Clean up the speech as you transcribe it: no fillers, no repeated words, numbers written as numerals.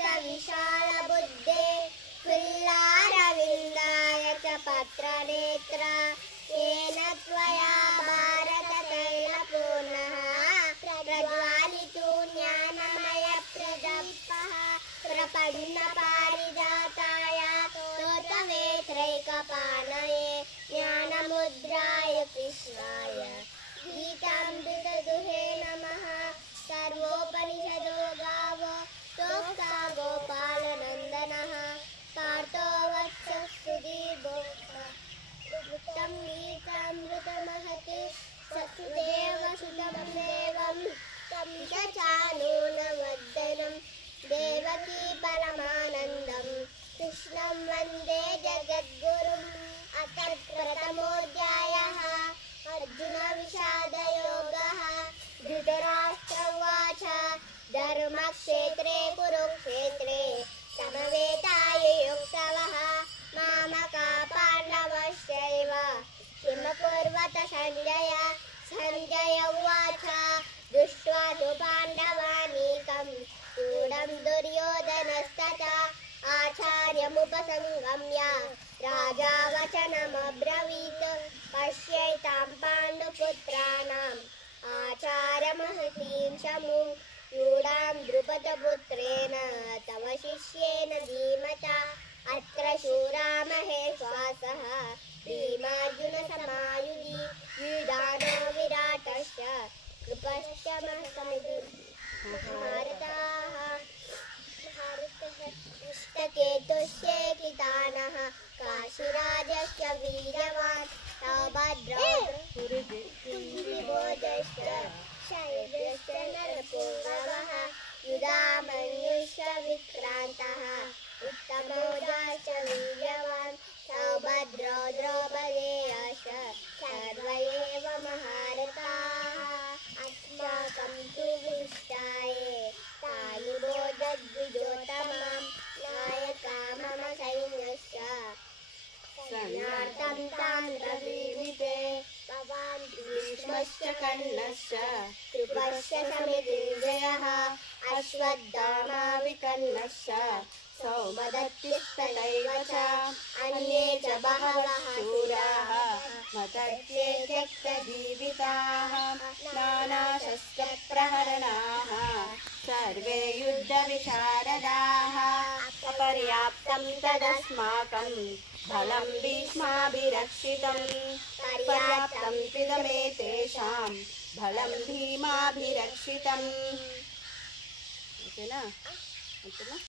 विशालबुद्धे फुल्लारविन्दाय च पत्रनेत्रा येन त्वया भारततैलपूर्णः प्रज्वालितो ज्ञानमयप्रदीपः प्रपन्नपारिजाताय स्तोत्रवेत्रैकपाणये ज्ञानमुद्राय कृष्णाय गीतामृतदुहे नमः। सर्वोपनिषदो गावो प्रोक्ता गोपालनन्दनः पार्थो वत्सस्तुतिर्भोक्तं गीतामृतमहति सत्सुदेवसुतं देवं तं च चानूनमर्दनं देवकी परमानन्दं कृष्णं वन्दे जगद्गुरुम्। अथ प्रथमोऽध्यायः अर्जुनविषादयोगः। धृतराष्ट्र उवाच धर्मक्षेत्रे कुरुक्षेत्रे समवेतायुयुक्तवः मामका पाण्डवश्चैव किमकुर्वत सञ्जय। सञ्जय उवाच दृष्ट्वा तु पाण्डवानीकं क्रूरं दुर्योधनस्तथा आचार्यमुपसंगम्य राजा वचनमब्रवीत् पश्यैतां पाण्डुपुत्राणाम् आचार्यमहतीं शमुं रूढां द्रुपदपुत्रेण तव शिष्येन धीमता अत्र शूरा महेश्वासः भीमार्जुनसमायुधि युधानो विराटश्च कृपश्च महारथाः केतुश्चेकितानः काशीराजश्च वीर्यवान् सौभद्रश्च शैलश्च नरपुङ्गवः युधामन्युश्च विक्रान्तः उत्तमोजाश्च वीर्यवान् सौभद्रो द्रौपदेयश्च सर्व एव महारथाः। अस्माकं तु विष्टाये तानि बोधद्विजोत्तमां नायका मम सैन्यश्च सैन्यार्थं तान् प्रवीणिते भवान् भीष्मश्च कर्णश्च कृपश्च समितिञ्जयः अश्वत्थामा विकर्णश्च सौमदत्तिस्तथैव च अन्ये च बहवः शूराः मतर्क्ये त्यक्तजीविताः नानाशस्त्रप्रहरणाः सर्वे युद्धविशारदाः अपर्याप्तं तदस्माकं बलं भीष्माभिरक्षितं पर्याप्तं त्विदमेतेषां बलं भीमाभिरक्षितम्।